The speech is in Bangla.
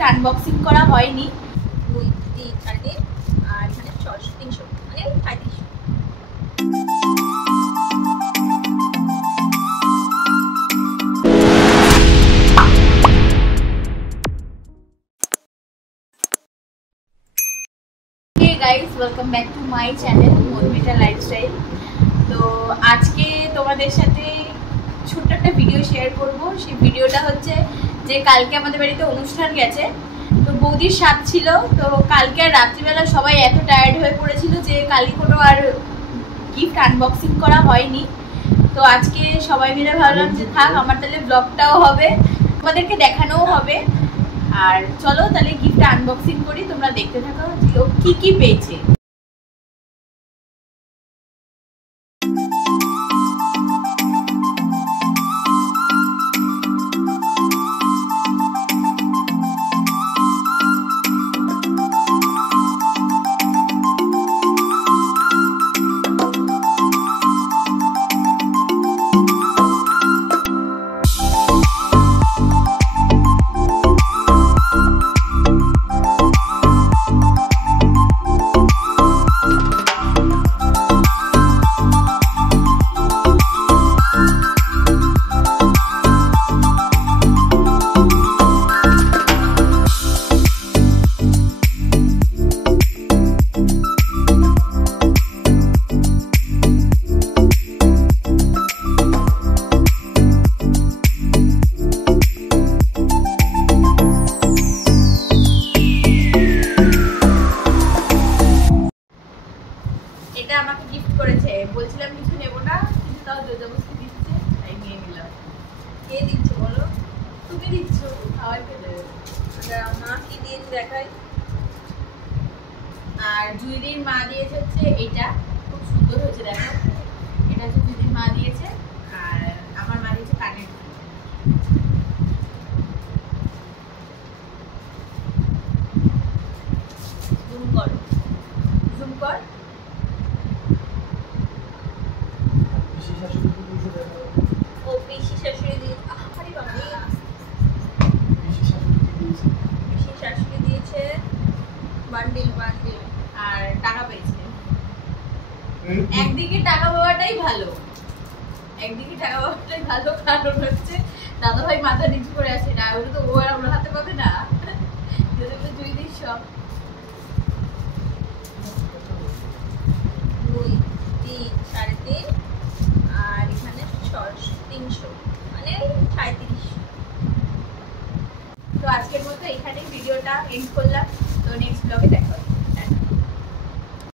গিফট আনবক্সিং করা হয়নি। 2 3 3.5 আর এখানে 300 মানে 35। Hey guys, welcome back to my channel Madhumita lifestyle. তো আজকে তোমাদের সাথে ছোট্ট একটা ভিডিও শেয়ার করব। সেই ভিডিওটা হচ্ছে যে কালকে আমাদের বাড়িতে অনুষ্ঠান গেছে, তো বৌদির সাথ ছিল। তো কালকে আর রাত্রিবেলা সবাই এত টায়ার্ড হয়ে পড়েছিল যে কালকে কোনো আর গিফট আনবক্সিং করা হয়নি। তো আজকে সবাই মিলে ভাবলাম যে থাক, আমার তাহলে ব্লগটাও হবে, তোমাদেরকে দেখানোও হবে। আর চলো তাহলে গিফট আনবক্সিং করি, তোমরা দেখতে থাকো যে ও কি কি পেয়েছে। এটা আমাকে গিফট করেছে, বলছিলাম কিছু নেব না, কিন্তু তাও জোরজবরদস্তি দিচ্ছে, তাই নিয়ে নিলাম। কে দিচ্ছে বলো? তুমি দিচ্ছ, খাওয়ার খেতে। মা কি দিয়ে দেখাই। আর জুইদির মা দিয়েছে হচ্ছে এইটা, খুব সুন্দর হয়েছে, দেখো। এটা হচ্ছে জুইদির মা দিয়েছে, আর আমার মা দিয়েছে কানের দুল। জুম করো, জুম কর। ও পিসি শাশুড়ি দিয়ে, আরে বাবা, পিসি শাশুড়ি দিয়েছে বান্ডিল বান্ডিল। আর টাকা পেয়েছে। একদিকে টাকা পাওয়াটাই ভালো, একদিকে টাকা পাওয়াটাই ভালো, কারণ হচ্ছে দাদা ভাই মাথা নিচু করে আছে, না ওগুলো তো ও আর আমরা হাতে পাবে না। জুইদির সব 2 3 3.5 আর এখানে 300 মানে 37। তো আজকের মতো এখানেই ভিডিওটা এন্ড করলাম। তো নেক্সট ব্লগে